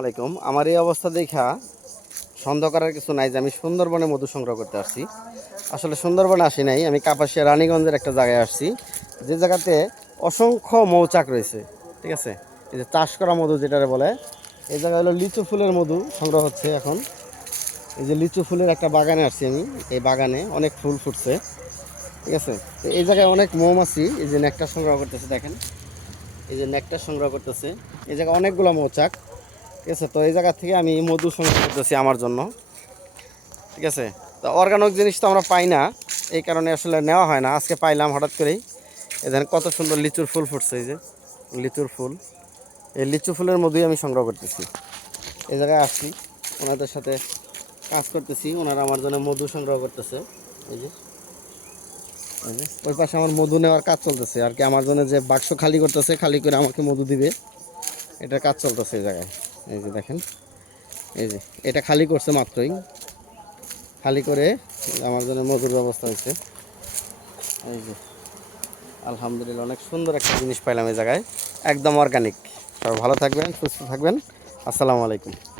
আলাইকুম। আমার এই অবস্থা দেখা সন্দেহ করার কিছু নাই যে আমি সুন্দরবনে মধু সংগ্রহ করতে আসছি। আসলে সুন্দরবনে আসি নাই, আমি কাপাসিয়া রানীগঞ্জের একটা জায়গায় আসছি, যে জায়গাতে অসংখ্য মৌচাক রয়েছে। ঠিক আছে, এই যে চাষ করা মধু যেটারে বলে, এই জায়গায় হলো লিচু ফুলের মধু সংগ্রহ হচ্ছে এখন। এই যে লিচু ফুলের একটা বাগানে আসছি আমি, এই বাগানে অনেক ফুল ফুটছে। ঠিক আছে, তো এই জায়গায় অনেক মৌমাছি এই যে নেকটার সংগ্রহ করতেছে, দেখেন এই যে নেকটার সংগ্রহ করতেছে। এই জায়গায় অনেকগুলো মৌচাক। ঠিক আছে, তো এই জায়গা থেকে আমি মধু সংগ্রহ করতেছি আমার জন্য। ঠিক আছে, তো অর্গানিক জিনিস তো আমরা পাই না, এই কারণে আসলে নেওয়া হয় না। আজকে পাইলাম হঠাৎ করেই। এখানে কত সুন্দর লিচুর ফুল ফুটছে, এই যে লিচুর ফুল, এই লিচু ফুলের মধুই আমি সংগ্রহ করতেছি। এই জায়গায় আসছি, ওনাদের সাথে কাজ করতেছি, ওনারা আমার জন্য মধু সংগ্রহ করতেছে। এই যে ওই পাশে আমার মধু নেওয়ার কাজ চলতেছে আর কি, আমার জন্য যে বাক্স খালি করতেছে, খালি করে আমাকে মধু দিবে, এটা কাজ চলতেছে এই জায়গায়। এই যে দেখেন, এই যে এটা খালি করছে মাত্রই, খালি করে আমার জন্য মধুর ব্যবস্থা হয়েছে। এই যে আলহামদুলিল্লাহ, অনেক সুন্দর একটা জিনিস পাইলাম এই জায়গায়, একদম অর্গানিক। সবাই ভালো থাকবেন, সুস্থ থাকবেন। আসসালামু আলাইকুম।